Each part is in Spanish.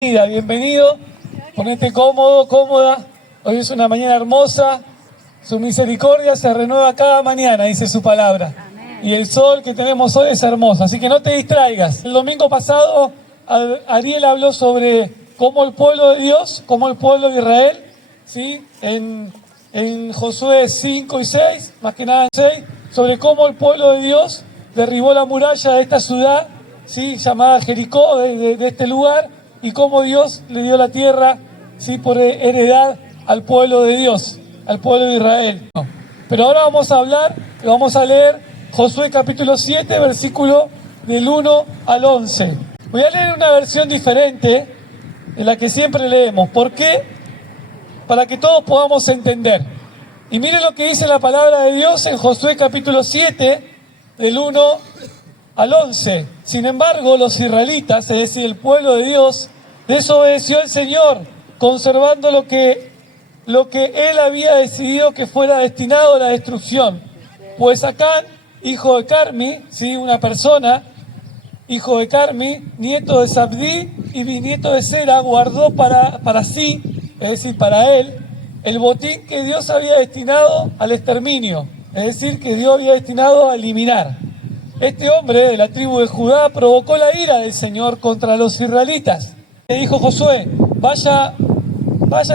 Bienvenido, ponete cómodo, cómoda. Hoy es una mañana hermosa. Su misericordia se renueva cada mañana, dice su palabra. Amén. Y el sol que tenemos hoy es hermoso, así que no te distraigas. El domingo pasado Ariel habló sobre cómo el pueblo de Dios, cómo el pueblo de Israel, ¿sí? en Josué 5 y 6, más que nada 6, sobre cómo el pueblo de Dios derribó la muralla de esta ciudad, ¿sí? llamada Jericó, de este lugar, y cómo Dios le dio la tierra, ¿sí? por heredad al pueblo de Dios, al pueblo de Israel. Pero ahora vamos a leer Josué capítulo 7, versículo del 1 al 11. Voy a leer una versión diferente de la que siempre leemos. ¿Por qué? Para que todos podamos entender. Y miren lo que dice la palabra de Dios en Josué capítulo 7, del 1 al 11. Sin embargo, los israelitas, es decir, el pueblo de Dios, desobedeció al Señor, conservando lo que Él había decidido que fuera destinado a la destrucción. Pues Acán, hijo de Carmi, ¿sí? una persona, hijo de Carmi, nieto de Zabdí y bisnieto de Sera, guardó para sí, es decir, para él, el botín que Dios había destinado al exterminio, es decir, que Dios había destinado a eliminar. Este hombre de la tribu de Judá provocó la ira del Señor contra los israelitas. Le dijo Josué: vayan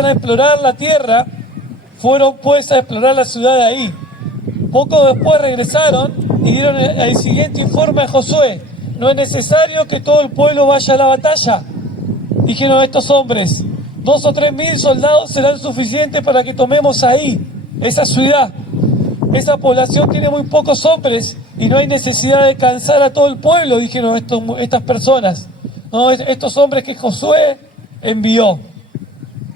a explorar la tierra. Fueron pues a explorar la ciudad de ahí. Poco después regresaron y dieron el siguiente informe a Josué: no es necesario que todo el pueblo vaya a la batalla. Dijeron estos hombres: 2 o 3 mil soldados serán suficientes para que tomemos ahí, esa ciudad. Esa población tiene muy pocos hombres y no hay necesidad de cansar a todo el pueblo, dijeron estas personas. No, estos hombres que Josué envió.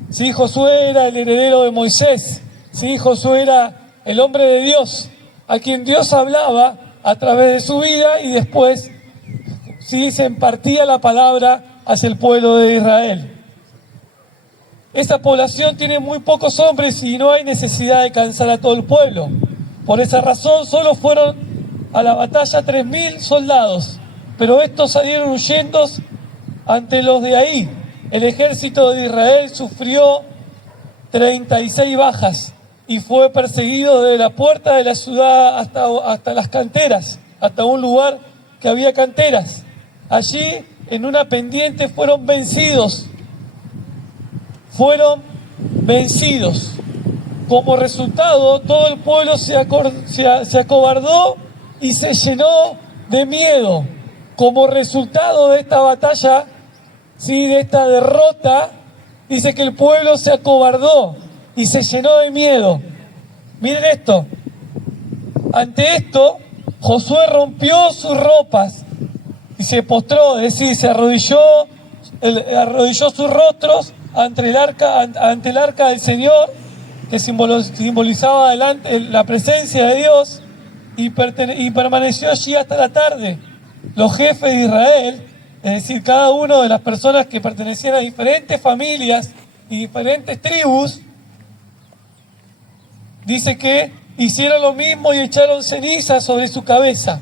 Sí, Josué era el heredero de Moisés. Sí, Josué era el hombre de Dios, a quien Dios hablaba a través de su vida y después sí se impartía la palabra hacia el pueblo de Israel. Esta población tiene muy pocos hombres y no hay necesidad de cansar a todo el pueblo. Por esa razón solo fueron a la batalla 3.000 soldados, pero estos salieron huyendo ante los de ahí. El ejército de Israel sufrió 36 bajas y fue perseguido desde la puerta de la ciudad hasta las canteras, hasta un lugar que había canteras. Allí, en una pendiente, fueron vencidos. Como resultado, todo el pueblo se acobardó y se llenó de miedo. Como resultado de esta batalla, ¿sí? de esta derrota, dice que el pueblo se acobardó y se llenó de miedo. Miren esto. Ante esto, Josué rompió sus ropas y se postró, es decir, se arrodilló sus rostros ante el arca del Señor, que simbolizaba la presencia de Dios, y permaneció allí hasta la tarde. Los jefes de Israel, es decir, cada una de las personas que pertenecían a diferentes familias y diferentes tribus, dice que hicieron lo mismo y echaron ceniza sobre su cabeza.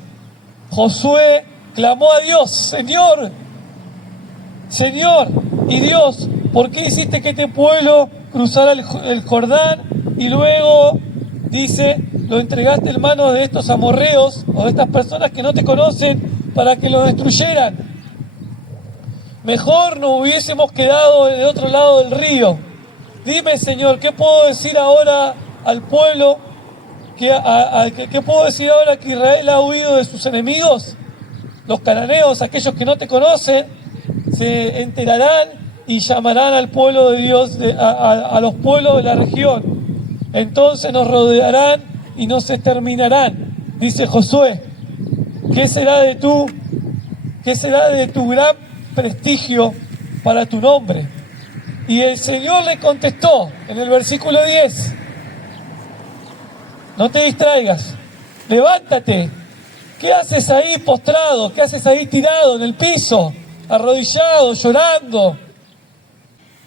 Josué clamó a Dios: Señor y Dios, ¿por qué hiciste que este pueblo cruzara el Jordán y luego, dice, lo entregaste en manos de estos amorreos o de estas personas que no te conocen para que los destruyeran? Mejor nos hubiésemos quedado del otro lado del río. Dime, Señor, ¿qué puedo decir ahora al pueblo? ¿Qué puedo decir ahora que Israel ha huido de sus enemigos? Los cananeos, aquellos que no te conocen, se enterarán y llamarán al pueblo de Dios, a los pueblos de la región. Entonces nos rodearán y nos exterminarán, dice Josué. ¿Qué será de tu gran prestigio para tu nombre? Y el Señor le contestó en el versículo 10: no te distraigas, levántate. ¿Qué haces ahí postrado? ¿Qué haces ahí tirado en el piso, arrodillado, llorando?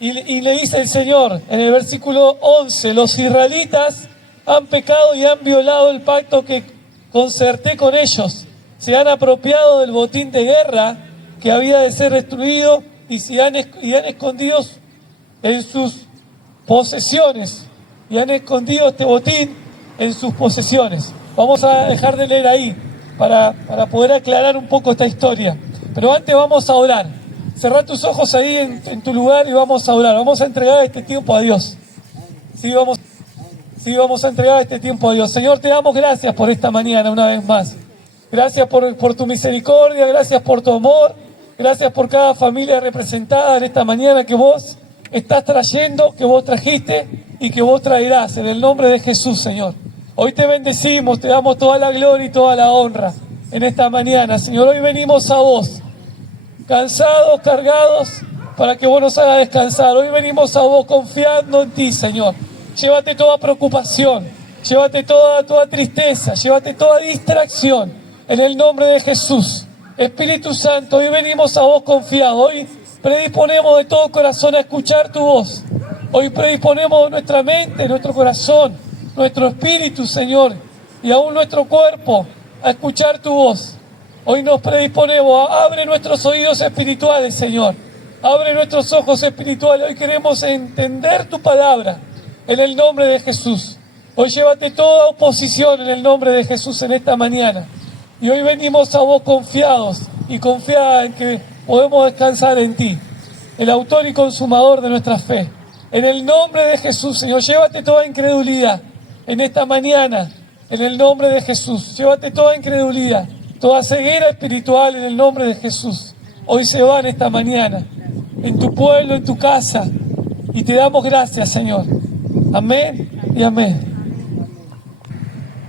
Y le dice el Señor en el versículo 11: los israelitas han pecado y han violado el pacto que concerté con ellos. Se han apropiado del botín de guerra que había de ser destruido y han escondido en sus posesiones, y han escondido este botín en sus posesiones. Vamos a dejar de leer ahí para poder aclarar un poco esta historia. Pero antes vamos a orar. Cerrá tus ojos ahí en tu lugar y vamos a orar. Vamos a entregar este tiempo a Dios. Sí, vamos a entregar este tiempo a Dios. Señor, te damos gracias por esta mañana una vez más. Gracias por tu misericordia, gracias por tu amor, gracias por cada familia representada en esta mañana que vos estás trayendo, que vos trajiste y que vos traerás en el nombre de Jesús, Señor. Hoy te bendecimos, te damos toda la gloria y toda la honra en esta mañana. Señor, hoy venimos a vos, cansados, cargados, para que vos nos hagas descansar. Hoy venimos a vos confiando en ti, Señor. Llévate toda preocupación, llévate toda tristeza, llévate toda distracción, en el nombre de Jesús. Espíritu Santo, hoy venimos a vos confiados, hoy predisponemos de todo corazón a escuchar tu voz. Hoy predisponemos nuestra mente, nuestro corazón, nuestro espíritu, Señor, y aún nuestro cuerpo a escuchar tu voz. Hoy nos predisponemos, abre nuestros oídos espirituales, Señor. Abre nuestros ojos espirituales. Hoy queremos entender tu palabra en el nombre de Jesús. Hoy llévate toda oposición en el nombre de Jesús en esta mañana. Y hoy venimos a vos confiados y confiadas en que podemos descansar en ti, el autor y consumador de nuestra fe. En el nombre de Jesús, Señor, llévate toda incredulidad en esta mañana, en el nombre de Jesús. Llévate toda incredulidad, toda ceguera espiritual en el nombre de Jesús. Hoy se va en esta mañana, en tu pueblo, en tu casa, y te damos gracias, Señor. Amén y amén.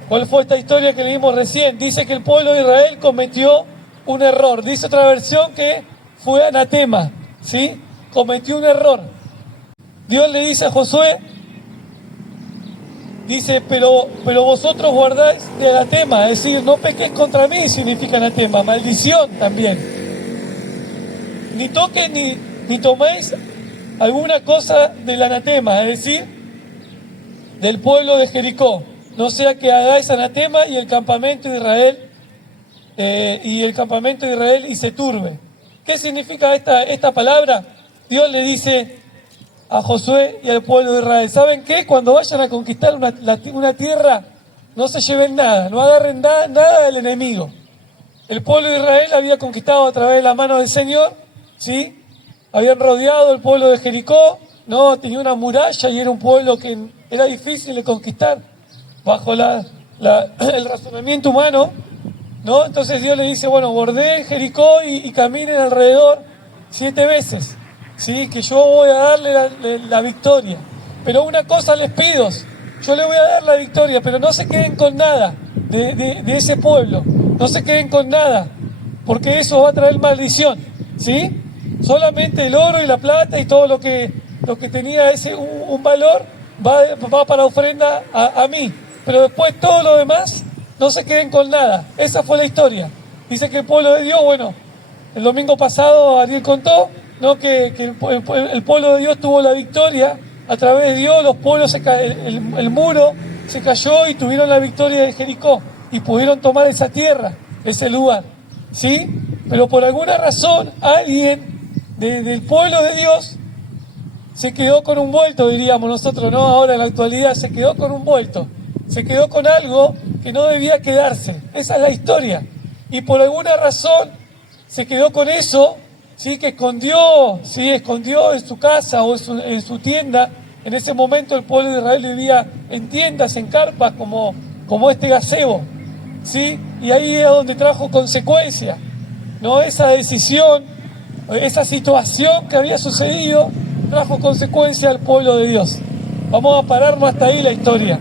¿Cuál fue esta historia que leímos recién? Dice que el pueblo de Israel cometió un error. Dice otra versión que fue anatema, ¿sí? Cometió un error. Dios le dice a Josué, dice, pero vosotros guardáis de anatema, es decir, no pequéis contra mí, significa anatema, maldición también. Ni toques ni toméis alguna cosa del anatema, es decir, del pueblo de Jericó. No sea que hagáis anatema y el campamento de Israel y se turbe. ¿Qué significa esta palabra? Dios le dice a Josué y al pueblo de Israel, ¿saben qué? Cuando vayan a conquistar una tierra, no se lleven nada, no agarren nada del enemigo. El pueblo de Israel había conquistado a través de la mano del Señor, ¿sí? Habían rodeado el pueblo de Jericó, ¿no? Tenía una muralla y era un pueblo que era difícil de conquistar bajo el razonamiento humano, ¿no? Entonces Dios le dice, bueno, bordeen Jericó y caminen alrededor 7 veces, ¿sí? Que yo voy a darle la victoria. Pero una cosa les pido, yo le voy a dar la victoria, pero no se queden con nada de ese pueblo, no se queden con nada, porque eso va a traer maldición, ¿sí? Solamente el oro y la plata y todo lo que tenía un valor va para ofrenda a mí. Pero después todo lo demás, no se queden con nada. Esa fue la historia. Dice que el pueblo de Dios, bueno, el domingo pasado Ariel contó, ¿no? que el pueblo de Dios tuvo la victoria. A través de Dios los pueblos, el muro se cayó y tuvieron la victoria de Jericó. Y pudieron tomar esa tierra, ese lugar. ¿Sí? Pero por alguna razón alguien del pueblo de Dios se quedó con un vuelto, diríamos nosotros, ¿no? Ahora en la actualidad se quedó con un vuelto. Se quedó con algo que no debía quedarse. Esa es la historia. Y por alguna razón se quedó con eso, ¿sí? Que escondió, ¿sí? Escondió en su casa o en su tienda. En ese momento el pueblo de Israel vivía en tiendas, en carpas, como este gazebo, ¿sí? Y ahí es donde trajo consecuencias, ¿no? Esa decisión, esa situación que había sucedido, trajo consecuencias al pueblo de Dios. Vamos a pararnos hasta ahí la historia.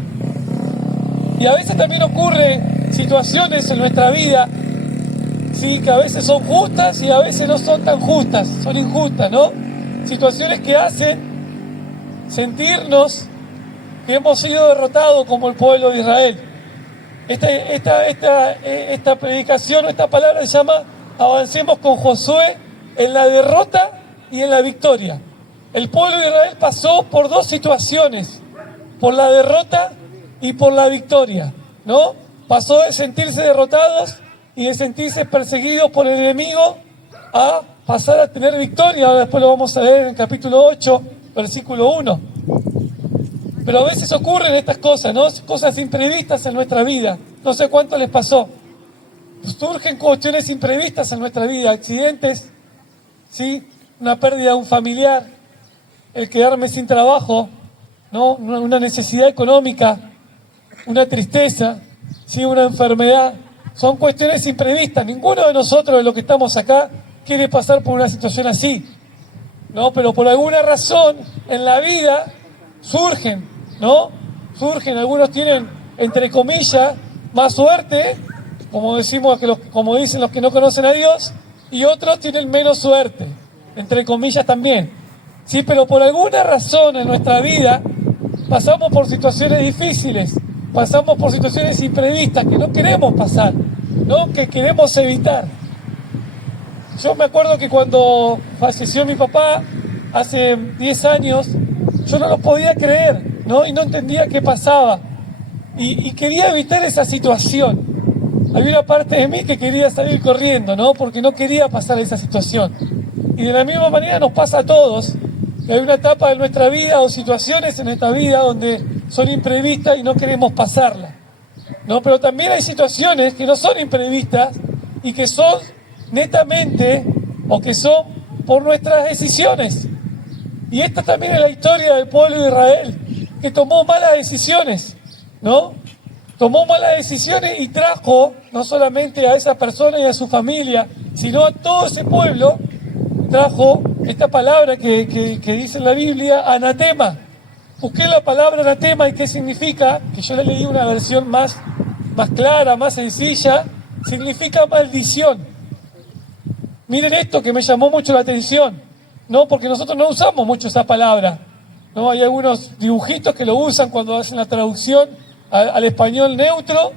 Y a veces también ocurren situaciones en nuestra vida, sí, que a veces son justas y a veces no son tan justas, son injustas, ¿no? Situaciones que hacen sentirnos que hemos sido derrotados como el pueblo de Israel. Esta predicación, esta palabra se llama Avancemos con Josué en la derrota y en la victoria. El pueblo de Israel pasó por 2 situaciones, por la derrota y por la victoria, ¿no? Pasó de sentirse derrotados y de sentirse perseguidos por el enemigo a pasar a tener victoria. Ahora después lo vamos a leer en el capítulo 8, versículo 1. Pero a veces ocurren estas cosas, ¿no? Cosas imprevistas en nuestra vida. No sé cuánto les pasó. Surgen cuestiones imprevistas en nuestra vida, accidentes, ¿sí? Una pérdida de un familiar, el quedarme sin trabajo, ¿no? Una necesidad económica, una tristeza, ¿sí? Una enfermedad. Son cuestiones imprevistas. Ninguno de nosotros, de los que estamos acá, quiere pasar por una situación así, ¿no? Pero por alguna razón en la vida surgen, ¿no? Surgen, algunos tienen, entre comillas, más suerte, como decimos, como dicen los que no conocen a Dios, y otros tienen menos suerte, entre comillas también. Sí, pero por alguna razón en nuestra vida pasamos por situaciones difíciles, pasamos por situaciones imprevistas que no queremos pasar, ¿no? Que queremos evitar. Yo me acuerdo que cuando falleció mi papá, hace 10 años, yo no lo podía creer, ¿no? Y no entendía qué pasaba. Y quería evitar esa situación. Había una parte de mí que quería salir corriendo, ¿no? Porque no quería pasar esa situación. Y de la misma manera nos pasa a todos. Hay una etapa de nuestra vida o situaciones en nuestra vida donde son imprevistas y no queremos pasarlas, ¿no? Pero también hay situaciones que no son imprevistas y que son netamente o que son por nuestras decisiones. Y esta también es la historia del pueblo de Israel, que tomó malas decisiones, ¿no? Tomó malas decisiones y trajo no solamente a esa persona y a su familia, sino a todo ese pueblo, trajo esta palabra que dice en la Biblia, anatema. Busqué la palabra anatema y qué significa, que yo le leí una versión más clara, más sencilla, significa maldición. Miren esto que me llamó mucho la atención, ¿no? Porque nosotros no usamos mucho esa palabra, ¿no? Hay algunos dibujitos que lo usan cuando hacen la traducción al español neutro,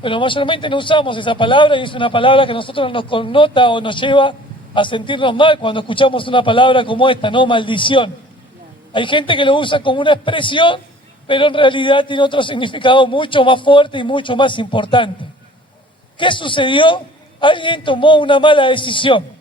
pero mayormente no usamos esa palabra y es una palabra que a nosotros nos connota o nos lleva a sentirnos mal cuando escuchamos una palabra como esta, ¿no? Maldición. Hay gente que lo usa como una expresión, pero en realidad tiene otro significado mucho más fuerte y mucho más importante. ¿Qué sucedió? Alguien tomó una mala decisión.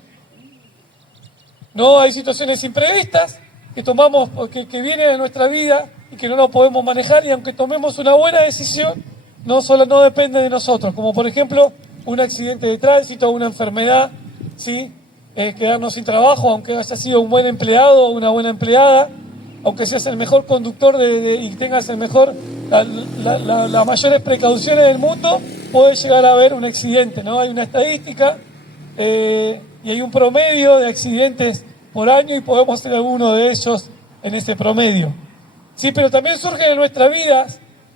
No, hay situaciones imprevistas que tomamos, que vienen a nuestra vida y que no lo podemos manejar, y aunque tomemos una buena decisión, no depende de nosotros, como por ejemplo un accidente de tránsito, una enfermedad, ¿sí? Quedarnos sin trabajo, aunque haya sido un buen empleado o una buena empleada, aunque seas el mejor conductor y tengas las mayores precauciones del mundo, puede llegar a haber un accidente, ¿no? Hay una estadística y hay un promedio de accidentes por año y podemos ser alguno de ellos en ese promedio. Sí, pero también surgen en nuestra vida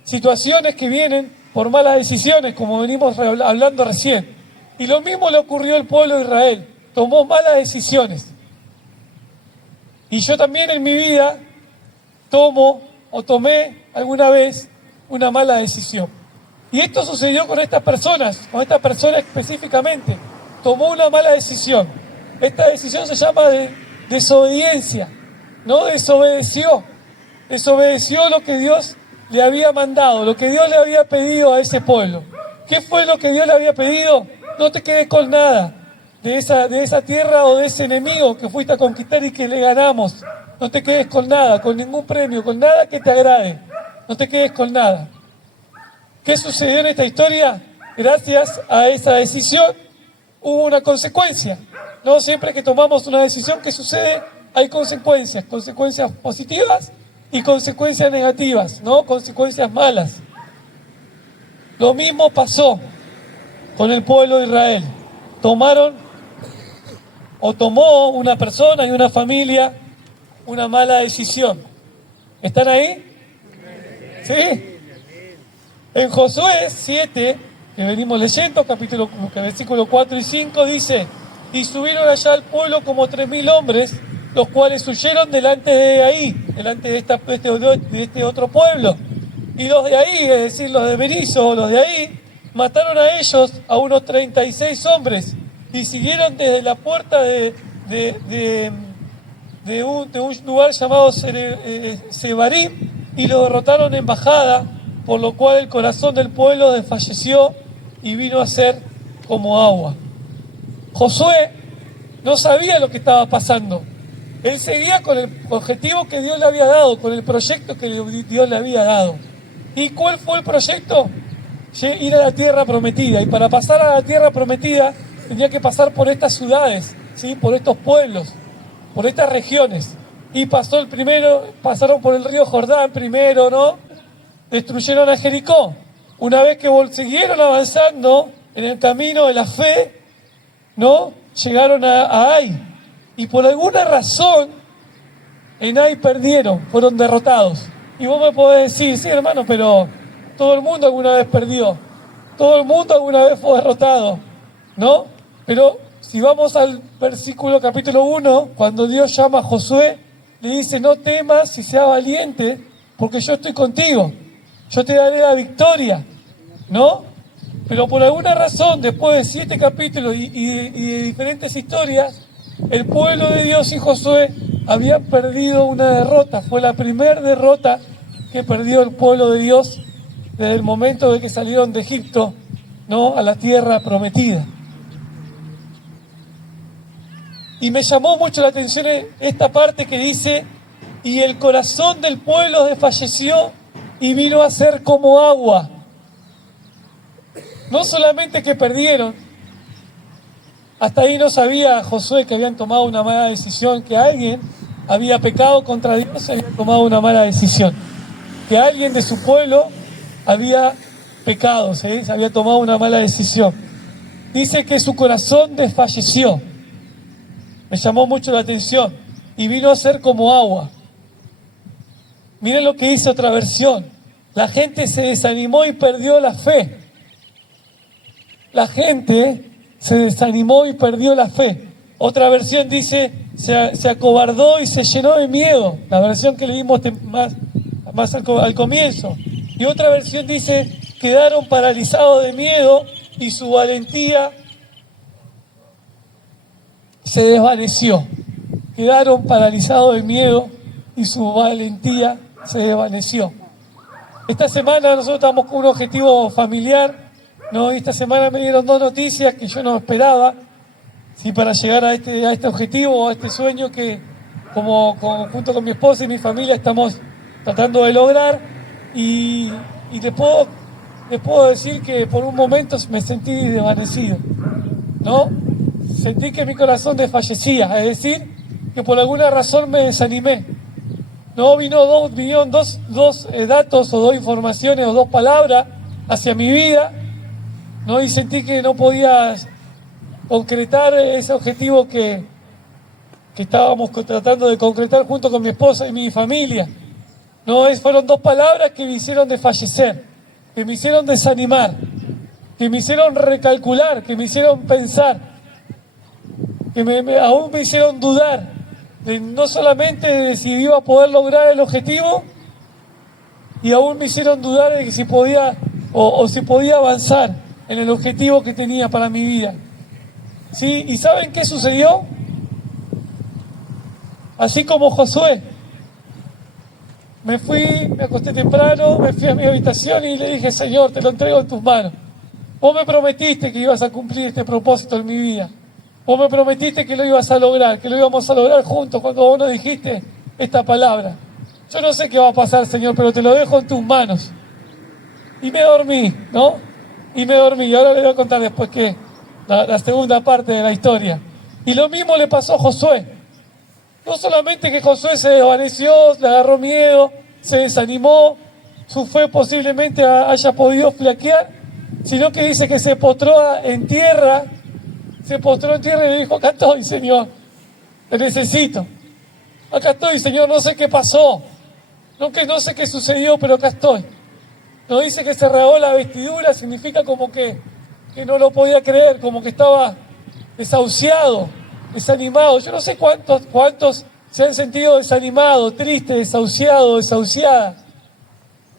situaciones que vienen por malas decisiones, como venimos hablando recién. Y lo mismo le ocurrió al pueblo de Israel, tomó malas decisiones. Y yo también en mi vida tomé alguna vez una mala decisión. Y esto sucedió con esta persona específicamente. Tomó una mala decisión. Esta decisión se llama de desobediencia. No desobedeció lo que Dios le había mandado, lo que Dios le había pedido a ese pueblo. ¿Qué fue lo que Dios le había pedido? No te quedes con nada de esa tierra o de ese enemigo que fuiste a conquistar y que le ganamos. No te quedes con nada, con ningún premio, con nada que te agrade. No te quedes con nada. ¿Qué sucedió en esta historia? Gracias a esa decisión hubo una consecuencia. No siempre que tomamos una decisión que sucede hay consecuencias positivas y consecuencias negativas, ¿no? Consecuencias malas. Lo mismo pasó con el pueblo de Israel. Tomó una persona y una familia una mala decisión. ¿Están ahí? ¿Sí? En Josué 7, que venimos leyendo, versículo 4 y 5, dice: y subieron allá al pueblo como 3.000 hombres, los cuales huyeron delante de este otro pueblo. Y los de ahí, es decir, los de Berizo, los de ahí, mataron a ellos a unos 36 hombres, y siguieron desde la puerta de un lugar llamado Sebarim, y lo derrotaron en bajada, por lo cual el corazón del pueblo desfalleció y vino a ser como agua. Josué no sabía lo que estaba pasando. Él seguía con el objetivo que Dios le había dado, con el proyecto que Dios le había dado. ¿Y cuál fue el proyecto? Ir a la tierra prometida. Y para pasar a la tierra prometida tenía que pasar por estas ciudades, ¿sí? Por estos pueblos, por estas regiones. Y pasaron por el río Jordán primero, ¿no? Destruyeron a Jericó. Una vez que siguieron avanzando en el camino de la fe, ¿no? Llegaron a Ai. Y por alguna razón, en Ai perdieron, fueron derrotados. Y vos me podés decir, sí, hermano, pero todo el mundo alguna vez perdió. Todo el mundo alguna vez fue derrotado, ¿no? Pero si vamos al versículo capítulo 1, cuando Dios llama a Josué, le dice, no temas y sea valiente, porque yo estoy contigo. Yo te daré la victoria, ¿no? Pero por alguna razón, después de 7 capítulos y de diferentes historias, el pueblo de Dios y Josué habían perdido una derrota. Fue la primera derrota que perdió el pueblo de Dios desde el momento de que salieron de Egipto, ¿no? A la tierra prometida. Y me llamó mucho la atención esta parte que dice, y el corazón del pueblo desfalleció y vino a ser como agua. No solamente que perdieron, hasta ahí no sabía Josué que habían tomado una mala decisión, que alguien había pecado contra Dios y había tomado una mala decisión, que alguien de su pueblo había pecado, ¿sí? Se había tomado una mala decisión. Dice que su corazón desfalleció. Me llamó mucho la atención. Y vino a ser como agua. Miren lo que dice otra versión. La gente se desanimó y perdió la fe. La gente se desanimó y perdió la fe. Otra versión dice, se acobardó y se llenó de miedo. La versión que leímos más al comienzo. Y otra versión dice, quedaron paralizados de miedo y su valentía se desvaneció. Quedaron paralizados de miedo y su valentía se desvaneció. Esta semana nosotros estamos con un objetivo familiar, ¿no? Y esta semana me dieron 2 noticias que yo no esperaba, ¿sí? Para llegar a este objetivo, a este sueño que junto con mi esposa y mi familia estamos tratando de lograr. Y les puedo decir que por un momento me sentí desvanecido, ¿no? Sentí que mi corazón desfallecía, es decir, que por alguna razón me desanimé. No vinieron dos datos o 2 informaciones o 2 palabras hacia mi vida, ¿no? Y sentí que no podía concretar ese objetivo que estábamos tratando de concretar junto con mi esposa y mi familia. No, fueron 2 palabras que me hicieron desfallecer, que me hicieron desanimar, que me hicieron recalcular, que me hicieron pensar, que aún me hicieron dudar de no solamente de si iba a poder lograr el objetivo, y aún me hicieron dudar de que si podía o si podía avanzar en el objetivo que tenía para mi vida. ¿Sí? ¿Y saben qué sucedió? Así como Josué, me acosté temprano, me fui a mi habitación y le dije, Señor, te lo entrego en tus manos. Vos me prometiste que ibas a cumplir este propósito en mi vida. Vos me prometiste que lo ibas a lograr, que lo íbamos a lograr juntos cuando vos nos dijiste esta palabra. Yo no sé qué va a pasar, Señor, pero te lo dejo en tus manos. Y me dormí, ¿no? Y ahora les voy a contar después la segunda parte de la historia. Y lo mismo le pasó a Josué. No solamente que Josué se desvaneció, le agarró miedo, se desanimó, su fe posiblemente haya podido flaquear, sino que dice que se postró en tierra y le dijo, acá estoy, Señor, te necesito. Acá estoy, Señor, no sé qué pasó, no sé qué sucedió, pero acá estoy. No dice que se rasgó la vestidura, significa como que no lo podía creer, como que estaba desahuciado, desanimado. Yo no sé cuántos se han sentido desanimados, tristes, desahuciados, desahuciadas,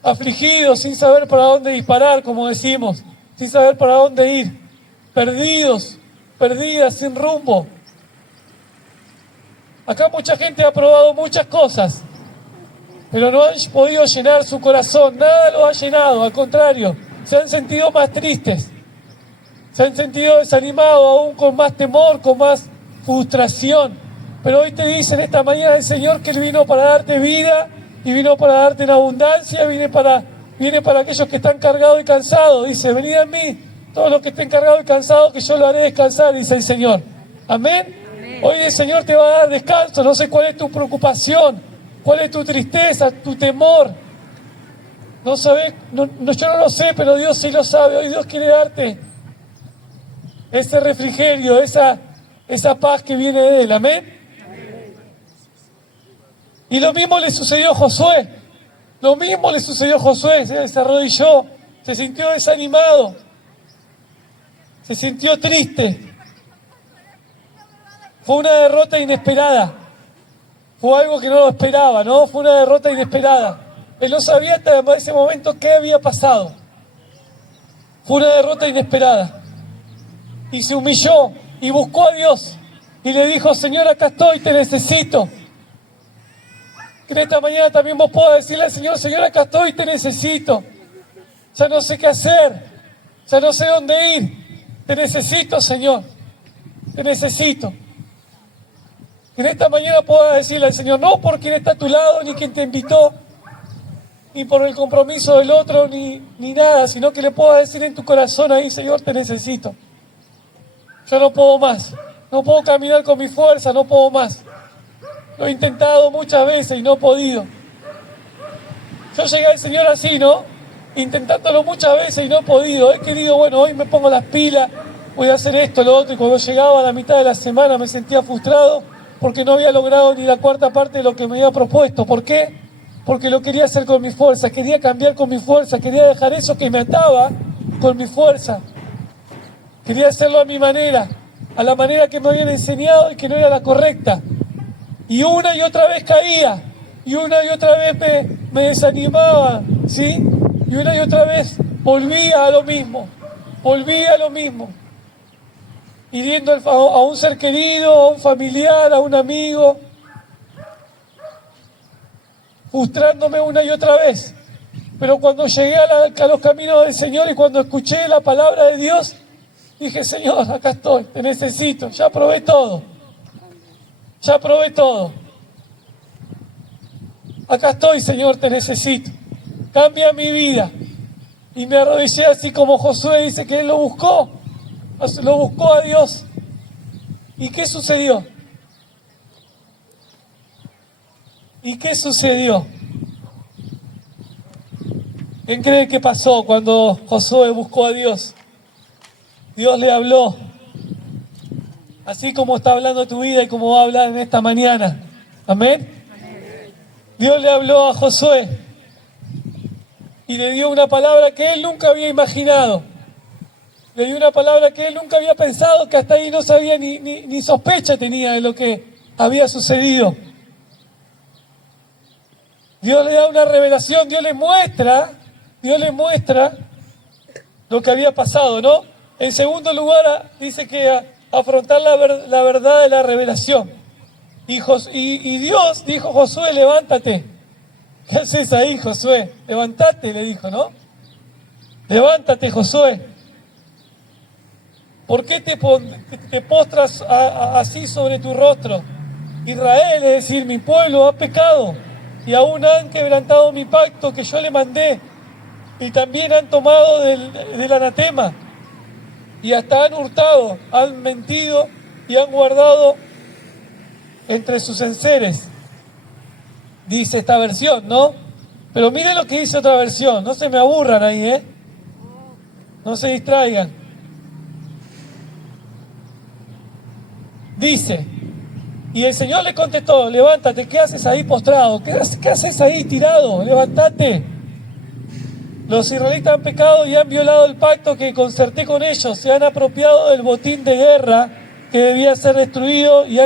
afligidos, sin saber para dónde disparar, como decimos, sin saber para dónde ir, perdidas, sin rumbo. Acá mucha gente ha probado muchas cosas, pero no han podido llenar su corazón, nada lo ha llenado, al contrario, se han sentido más tristes, se han sentido desanimados, aún con más temor, con más frustración. Pero hoy te dice en esta mañana el Señor que Él vino para darte vida y vino para darte en abundancia, viene para aquellos que están cargados y cansados. Dice, venid a mí, todos los que estén cargados y cansados, que yo lo haré descansar, dice el Señor. Amén. Hoy el Señor te va a dar descanso. No sé cuál es tu preocupación, cuál es tu tristeza, tu temor. No sabes, yo no lo sé, pero Dios sí lo sabe. Hoy Dios quiere darte ese refrigerio, esa paz que viene de Él. Amén. Y lo mismo le sucedió a Josué. Lo mismo le sucedió a Josué. Se arrodilló, se sintió desanimado, se sintió triste. Fue una derrota inesperada. Fue algo que no lo esperaba, ¿no? Fue una derrota inesperada. Él no sabía hasta ese momento qué había pasado. Fue una derrota inesperada. Y se humilló y buscó a Dios. Y le dijo, Señor, acá estoy, te necesito. Que en esta mañana también vos puedas decirle al Señor, Señor, acá estoy, te necesito. Ya no sé qué hacer. Ya no sé dónde ir. Te necesito, Señor. Te necesito. Que en esta mañana puedas decirle al Señor, no por quien está a tu lado, ni quien te invitó, ni por el compromiso del otro, ni nada, sino que le puedas decir en tu corazón ahí, Señor, te necesito. Yo no puedo más. No puedo caminar con mi fuerza, no puedo más. Lo he intentado muchas veces y no he podido. Yo llegué al Señor así, ¿no? Intentándolo muchas veces y no he podido. He querido, bueno, hoy me pongo las pilas, voy a hacer esto, lo otro. Y cuando llegaba a la mitad de la semana me sentía frustrado porque no había logrado ni la cuarta parte de lo que me había propuesto. ¿Por qué? Porque lo quería hacer con mi fuerza, quería cambiar con mi fuerza, quería dejar eso que me ataba con mi fuerza. Quería hacerlo a mi manera, a la manera que me habían enseñado y que no era la correcta. Y una y otra vez caía, y una y otra vez me desanimaba, ¿sí? Y una y otra vez volvía a lo mismo, hiriendo a un ser querido, a un familiar, a un amigo, frustrándome una y otra vez. Pero cuando llegué a los caminos del Señor y cuando escuché la palabra de Dios, dije, Señor, acá estoy, te necesito, ya probé todo. Acá estoy, Señor, te necesito. Cambia mi vida. Y me arrodillé así como Josué dice que él lo buscó a Dios. ¿Y qué sucedió? ¿Quién cree que pasó cuando Josué buscó a Dios? Dios le habló. Así como está hablando tu vida y como va a hablar en esta mañana. Amén. Dios le habló a Josué y le dio una palabra que él nunca había imaginado. Le dio una palabra que él nunca había pensado, que hasta ahí no sabía ni sospecha tenía de lo que había sucedido. Dios le da una revelación, Dios le muestra lo que había pasado, ¿no? En segundo lugar, dice que afrontar la verdad de la revelación. Y Dios dijo, Josué, levántate. ¿Qué haces ahí, Josué? Levántate, le dijo, ¿no? Levántate, Josué. ¿Por qué te postras así sobre tu rostro? Israel, es decir, mi pueblo ha pecado y aún han quebrantado mi pacto que yo le mandé y también han tomado del anatema y hasta han hurtado, han mentido y han guardado entre sus enseres, dice esta versión, ¿no? Pero miren lo que dice otra versión, no se me aburran ahí, no se distraigan. Dice, y el Señor le contestó, levántate, ¿qué haces ahí postrado? ¿Qué haces ahí tirado? Levántate. Los israelitas han pecado y han violado el pacto que concerté con ellos, se han apropiado del botín de guerra que debía ser destruido y lo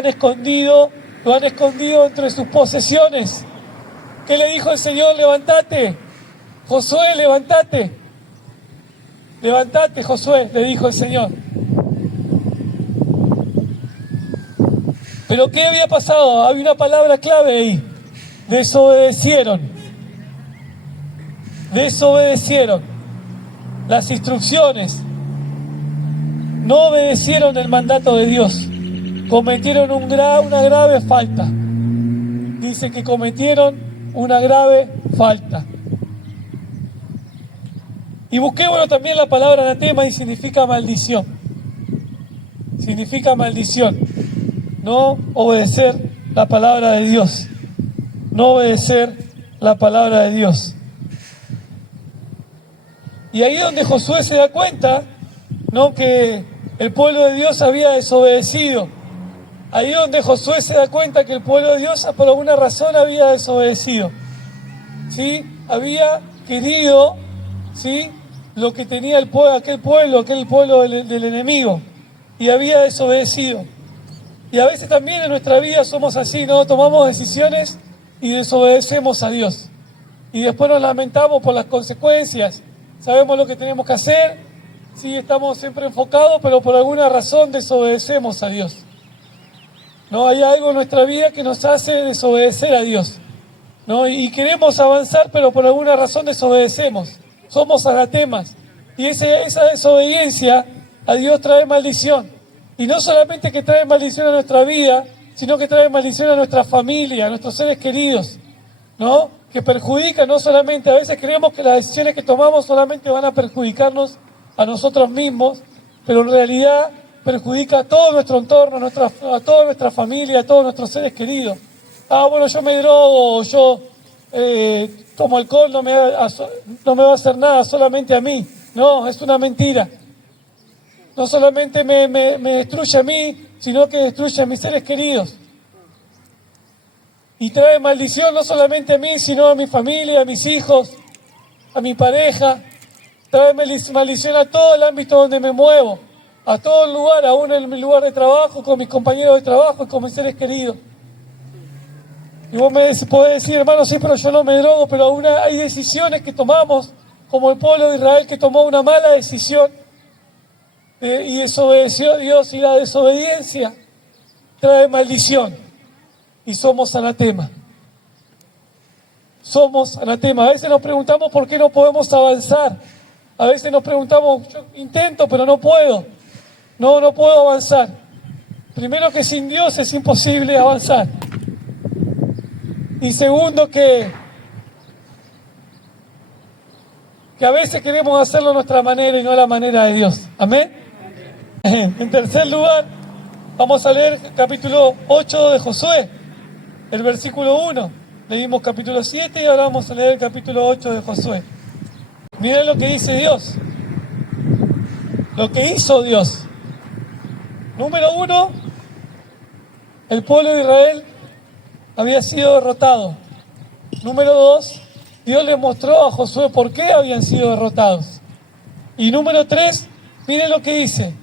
han escondido entre sus posesiones. ¿Qué le dijo el Señor? Levántate, Josué, levántate. Levántate, Josué, le dijo el Señor. Pero ¿qué había pasado? Había una palabra clave ahí. Desobedecieron las instrucciones. No obedecieron el mandato de Dios. cometieron una grave falta. Dice que cometieron una grave falta. Y busquémonos también la palabra anatema y significa maldición. Significa maldición. No obedecer la palabra de Dios. No obedecer la palabra de Dios. Y ahí es donde Josué se da cuenta, ¿no?, que el pueblo de Dios había desobedecido. Ahí es donde Josué se da cuenta que el pueblo de Dios por alguna razón había desobedecido. ¿Sí? Había querido, ¿sí?, lo que tenía aquel pueblo del enemigo, y había desobedecido. Y a veces también en nuestra vida somos así, ¿no? Tomamos decisiones y desobedecemos a Dios. Y después nos lamentamos por las consecuencias. Sabemos lo que tenemos que hacer, sí, estamos siempre enfocados, pero por alguna razón desobedecemos a Dios. No hay algo en nuestra vida que nos hace desobedecer a Dios, ¿no? Y queremos avanzar, pero por alguna razón desobedecemos. Somos anatemas. Y esa desobediencia a Dios trae maldición. Y no solamente que trae maldición a nuestra vida, sino que trae maldición a nuestra familia, a nuestros seres queridos, ¿no? Que perjudica no solamente, a veces creemos que las decisiones que tomamos solamente van a perjudicarnos a nosotros mismos, pero en realidad perjudica a todo nuestro entorno, a toda nuestra familia, a todos nuestros seres queridos. Bueno, yo me drogo, yo tomo alcohol, no me va a hacer nada solamente a mí. No, es una mentira. No solamente me destruye a mí, sino que destruye a mis seres queridos. Y trae maldición no solamente a mí, sino a mi familia, a mis hijos, a mi pareja. Trae maldición a todo el ámbito donde me muevo, a todo el lugar, aún en mi lugar de trabajo, con mis compañeros de trabajo y con mis seres queridos. Y vos podés decir, hermano, sí, pero yo no me drogo, pero aún hay decisiones que tomamos, como el pueblo de Israel que tomó una mala decisión y desobedeció a Dios, y la desobediencia trae maldición. Y somos anatema. Somos anatema. A veces nos preguntamos por qué no podemos avanzar. A veces nos preguntamos, yo intento, pero no puedo. No puedo avanzar. Primero, que sin Dios es imposible avanzar. Y segundo, que a veces queremos hacerlo a nuestra manera y no a la manera de Dios. Amén. En tercer lugar, vamos a leer capítulo 8 de Josué, el versículo 1. Leímos capítulo 7 y ahora vamos a leer el capítulo 8 de Josué. Miren lo que dice Dios, lo que hizo Dios. Número 1, el pueblo de Israel había sido derrotado. Número 2, Dios le mostró a Josué por qué habían sido derrotados. Y número 3, miren lo que dice.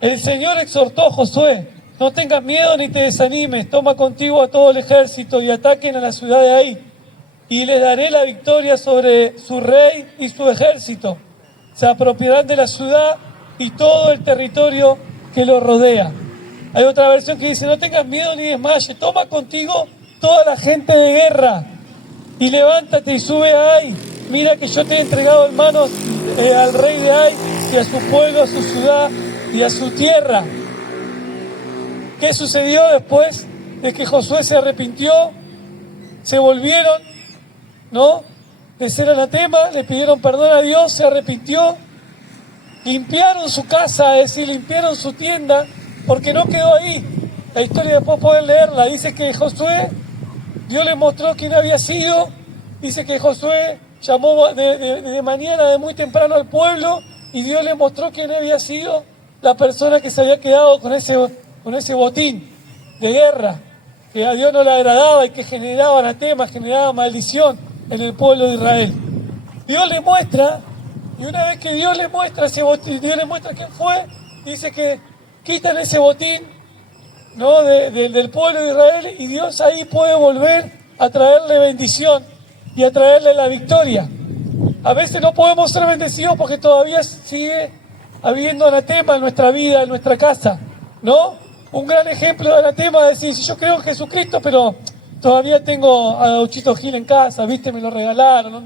El Señor exhortó a Josué: no tengas miedo ni te desanimes, toma contigo a todo el ejército y ataquen a la ciudad de Ai, y les daré la victoria sobre su rey y su ejército. Se apropiarán de la ciudad y todo el territorio que lo rodea. Hay otra versión que dice: no tengas miedo ni desmayes, toma contigo toda la gente de guerra y levántate y sube a Ai. Mira que yo te he entregado en manos al rey de Ai y a su pueblo, a su ciudad y a su tierra. ¿Qué sucedió después de que Josué se arrepintió? Se volvieron, ¿no?, de ser anatema, le pidieron perdón a Dios, se arrepintió, limpiaron su casa, es decir, limpiaron su tienda, porque no quedó ahí. La historia después poder leerla, dice que Josué, Dios le mostró quién había sido, dice que Josué llamó de mañana, de muy temprano al pueblo, y Dios le mostró quién había sido la persona que se había quedado con ese botín de guerra, que a Dios no le agradaba y que generaba anatema, generaba maldición en el pueblo de Israel. Dios le muestra, y una vez que Dios le muestra ese botín, Dios le muestra quién fue, dice que quitan ese botín, ¿no?, del pueblo de Israel, y Dios ahí puede volver a traerle bendición y a traerle la victoria. A veces no podemos ser bendecidos porque todavía sigue habiendo anatema en nuestra vida, en nuestra casa, ¿no? Un gran ejemplo de anatema es decir, yo creo en Jesucristo, pero todavía tengo a Gauchito Gil en casa, ¿viste? Me lo regalaron, ¿no?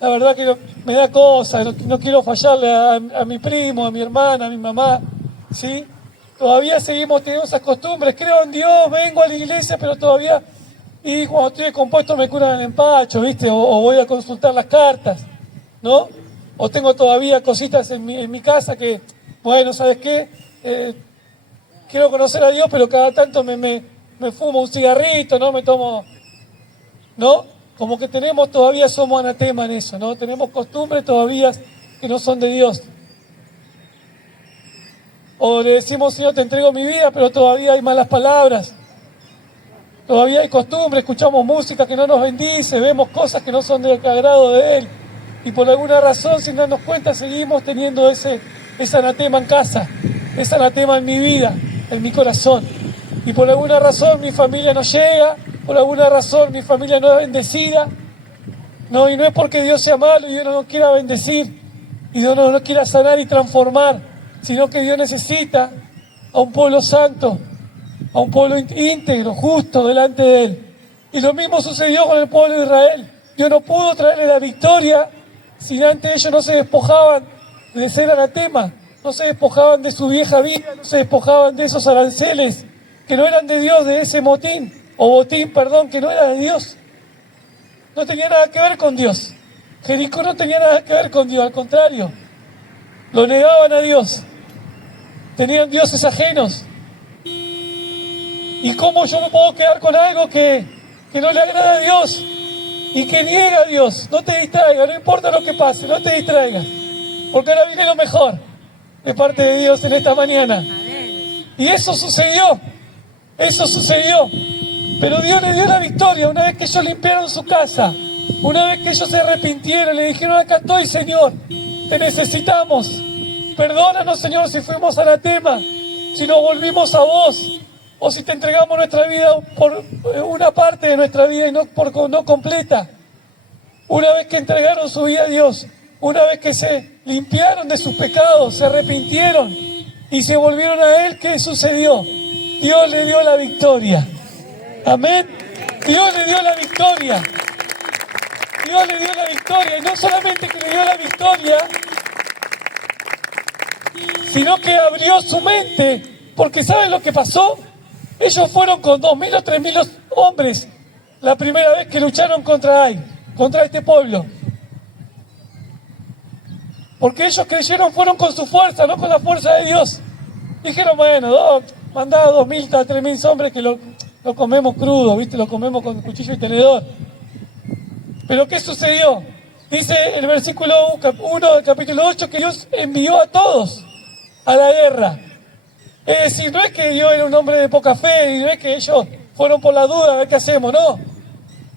La verdad que me da cosa, no quiero fallarle a mi primo, a mi hermana, a mi mamá, ¿sí? todavía seguimos teniendo esas costumbres. Creo en Dios, vengo a la iglesia, pero todavía, y cuando estoy descompuesto me curan el empacho, ¿viste? O voy a consultar las cartas, ¿no? O tengo todavía cositas en mi casa que, bueno, ¿sabes qué? Quiero conocer a Dios, pero cada tanto me fumo un cigarrito, ¿no? Me tomo, ¿no? Como que todavía somos anatema en eso, ¿no? Tenemos costumbres todavía que no son de Dios. O le decimos, Señor, te entrego mi vida, pero todavía hay malas palabras. Todavía hay costumbres, escuchamos música que no nos bendice, vemos cosas que no son del agrado de Él. Y por alguna razón, sin darnos cuenta, seguimos teniendo ese anatema en casa, ese anatema en mi vida, en mi corazón. Y por alguna razón mi familia no llega, por alguna razón mi familia no es bendecida. No, y no es porque Dios sea malo y Dios no nos quiera bendecir, y Dios no nos quiera sanar y transformar, sino que Dios necesita a un pueblo santo, a un pueblo íntegro, justo delante de Él. Y lo mismo sucedió con el pueblo de Israel. Dios no pudo traerle la victoria si antes ellos no se despojaban de ser anatema, no se despojaban de su vieja vida, no se despojaban de esos aranceles que no eran de Dios, de ese botín, que no era de Dios. No tenía nada que ver con Dios. Jericó no tenía nada que ver con Dios, al contrario. Lo negaban a Dios. Tenían dioses ajenos. ¿Y cómo yo me puedo quedar con algo que no le agrada a Dios y que niega a Dios? No te distraigas, no importa lo que pase, no te distraigas. Porque ahora viene lo mejor de parte de Dios en esta mañana. Y eso sucedió. Pero Dios le dio la victoria una vez que ellos limpiaron su casa. Una vez que ellos se arrepintieron, le dijeron, acá estoy, Señor, te necesitamos. Perdónanos, Señor, si fuimos anatema, si nos volvimos a vos, o si te entregamos nuestra vida por una parte de nuestra vida y no completa. Una vez que entregaron su vida a Dios, una vez que se limpiaron de sus pecados, se arrepintieron y se volvieron a Él, ¿qué sucedió? Dios le dio la victoria. Amén. Dios le dio la victoria. Dios le dio la victoria. Y no solamente que le dio la victoria, sino que abrió su mente. Porque ¿saben lo que pasó? Ellos fueron con 2.000 o 3.000 hombres la primera vez que lucharon contra este pueblo. Porque ellos creyeron, fueron con su fuerza, no con la fuerza de Dios. Dijeron, bueno, mandá 2.000 a 3.000 hombres que lo comemos crudo, ¿viste? Lo comemos con cuchillo y tenedor. Pero ¿qué sucedió? Dice el versículo 1 del capítulo 8 que Dios envió a todos a la guerra. Es decir, no es que Dios era un hombre de poca fe, y no es que ellos fueron por la duda, a ver qué hacemos, no.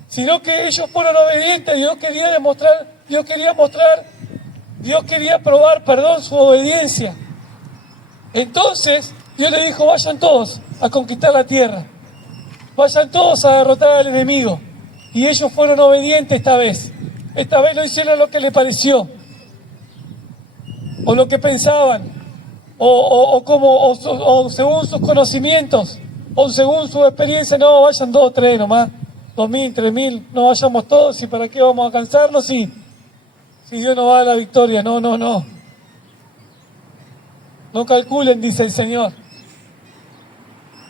Sino que ellos fueron obedientes, Dios quería probar, su obediencia. Entonces, Dios le dijo, vayan todos a conquistar la tierra. Vayan todos a derrotar al enemigo. Y ellos fueron obedientes esta vez. Esta vez no hicieron lo que les pareció, o lo que pensaban, o según sus conocimientos, o según su experiencia. No, vayan 2 o 3 nomás, 2.000, 3.000, no vayamos todos. ¿Y para qué vamos a cansarnos si Dios nos va a dar la victoria? No. No calculen, dice el Señor.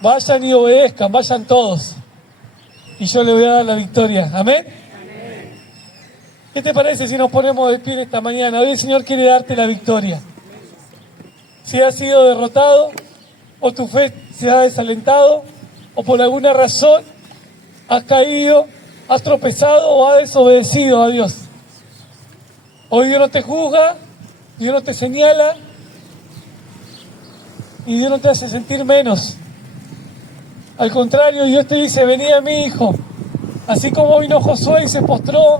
Vayan y obedezcan, vayan todos. Y yo le voy a dar la victoria. ¿Amén? ¿Qué te parece si nos ponemos de pie esta mañana? Hoy el Señor quiere darte la victoria. Si has sido derrotado, o tu fe se ha desalentado, o por alguna razón has caído, has tropezado o has desobedecido a Dios. Hoy Dios no te juzga, Dios no te señala, y Dios no te hace sentir menos. Al contrario, Dios te dice, vení a mí, hijo. Así como vino Josué y se postró,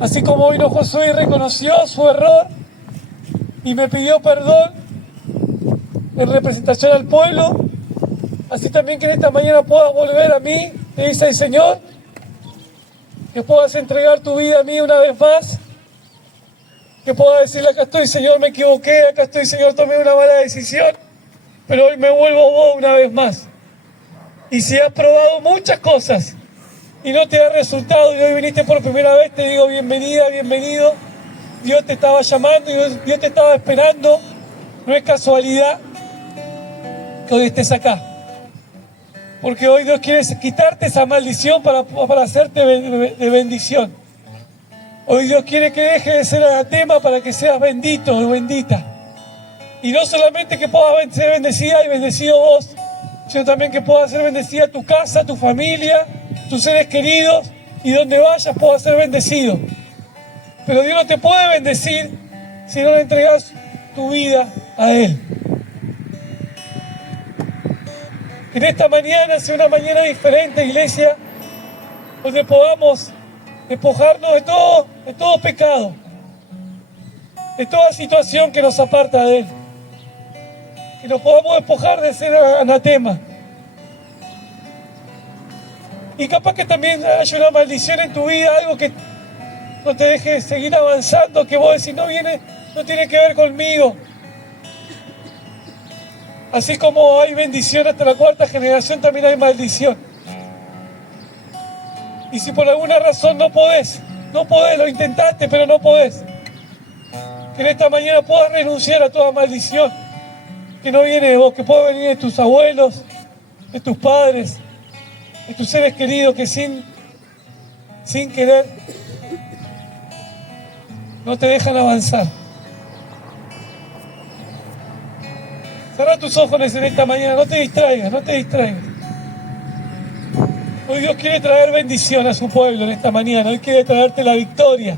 así como vino Josué y reconoció su error y me pidió perdón en representación al pueblo, así también que en esta mañana puedas volver a mí, te dice el Señor, que puedas entregar tu vida a mí una vez más, que puedas decirle, acá estoy, Señor, me equivoqué, acá estoy, Señor, tomé una mala decisión, pero hoy me vuelvo a vos una vez más. Y si has probado muchas cosas y no te da resultado, y hoy viniste por primera vez, te digo bienvenida, bienvenido. Dios te estaba llamando, Dios te estaba esperando, no es casualidad. que hoy estés acá. Porque hoy Dios quiere quitarte esa maldición para hacerte de bendición. Hoy Dios quiere que deje de ser anatema para que seas bendito o bendita. Y no solamente que puedas ser bendecida y bendecido vos, sino también que puedas ser bendecida tu casa, tu familia, tus seres queridos, y donde vayas puedas ser bendecido. Pero Dios no te puede bendecir si no le entregas tu vida a Él. Que en esta mañana sea una mañana diferente, iglesia, donde podamos despojarnos de todo pecado, de toda situación que nos aparta de Él. Que nos podamos despojar de ser anatema. Y capaz que también haya una maldición en tu vida, algo que no te deje seguir avanzando, que vos decís, no tiene que ver conmigo. Así como hay bendición hasta la cuarta generación, también hay maldición. Y si por alguna razón no podés, lo intentaste, pero no podés, que en esta mañana puedas renunciar a toda maldición que no viene de vos, que puede venir de tus abuelos, de tus padres, de tus seres queridos, que sin querer no te dejan avanzar. Cerrá tus ojos en esta mañana, no te distraigas. Hoy Dios quiere traer bendición a su pueblo en esta mañana, hoy quiere traerte la victoria.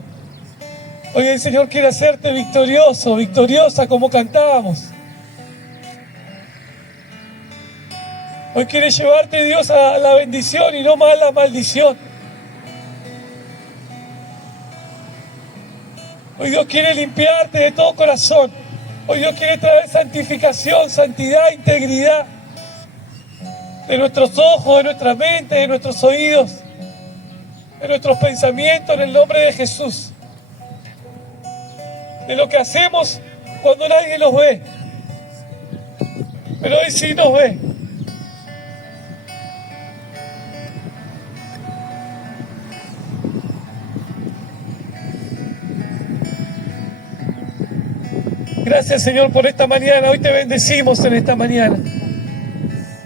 Hoy el Señor quiere hacerte victorioso, victoriosa como cantábamos. Hoy quiere llevarte Dios a la bendición y no más a la maldición. Hoy Dios quiere limpiarte de todo corazón. Hoy Dios quiere traer santificación, santidad, integridad de nuestros ojos, de nuestra mente, de nuestros oídos, de nuestros pensamientos en el nombre de Jesús. De lo que hacemos cuando nadie nos ve. Pero Él sí nos ve. Gracias, Señor, por esta mañana. Hoy te bendecimos en esta mañana.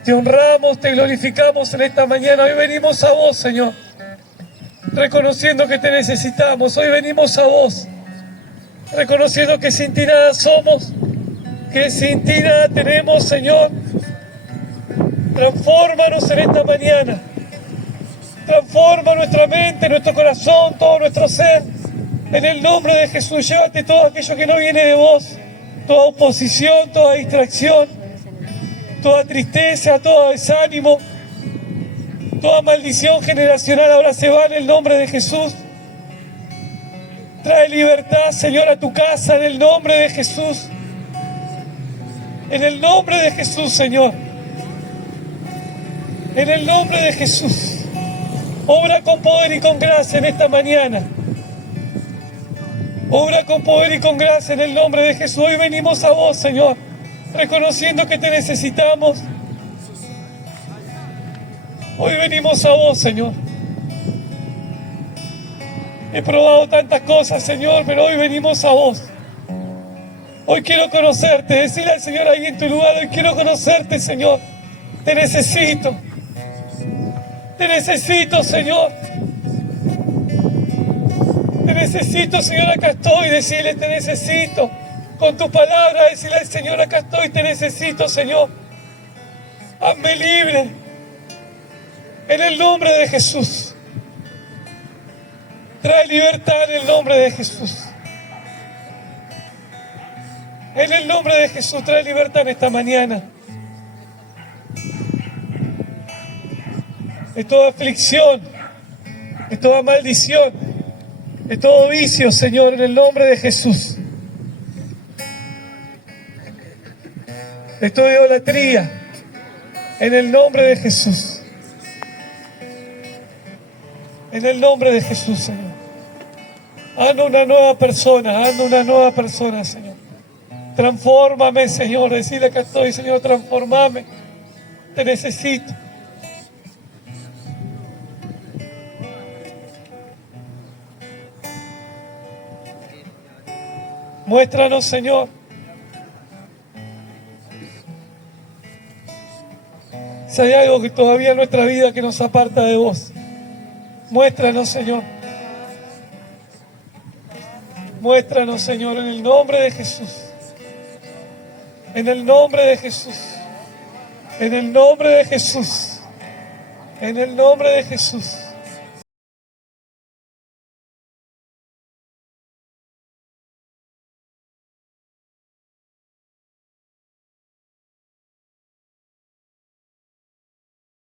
Te honramos, te glorificamos en esta mañana. Hoy venimos a vos, Señor, reconociendo que te necesitamos. Hoy venimos a vos, reconociendo que sin ti nada somos, que sin ti nada tenemos, Señor. Transfórmanos en esta mañana. Transforma nuestra mente, nuestro corazón, todo nuestro ser. En el nombre de Jesús, llévate todo aquello que no viene de vos. Toda oposición, toda distracción, toda tristeza, todo desánimo, toda maldición generacional ahora se va en el nombre de Jesús. Trae libertad, Señor, a tu casa en el nombre de Jesús. En el nombre de Jesús, Señor. En el nombre de Jesús. Obra con poder y con gracia en esta mañana. Obra con poder y con gracia en el nombre de Jesús. Hoy venimos a vos, Señor, reconociendo que te necesitamos. Hoy venimos a vos, Señor. He probado tantas cosas, Señor, pero hoy venimos a vos. Hoy quiero conocerte. Decirle al Señor ahí en tu lugar, hoy quiero conocerte, Señor. Te necesito. Te necesito, Señor. Te necesito, Señor, acá estoy. Decirle, te necesito. Con tu palabra, decirle al Señor, acá estoy, te necesito, Señor. Hazme libre. En el nombre de Jesús. Trae libertad en el nombre de Jesús. En el nombre de Jesús, trae libertad en esta mañana. De toda aflicción, de toda maldición, de todo vicio, Señor, en el nombre de Jesús. De toda idolatría, en el nombre de Jesús. En el nombre de Jesús, Señor. Hazme una nueva persona, Señor. Transfórmame, Señor. Decirle que estoy, Señor, transformame. Te necesito. Muéstranos, Señor. Si hay algo que todavía en nuestra vida que nos aparta de vos, muéstranos, Señor. Muéstranos, Señor, en el nombre de Jesús. En el nombre de Jesús. En el nombre de Jesús. En el nombre de Jesús.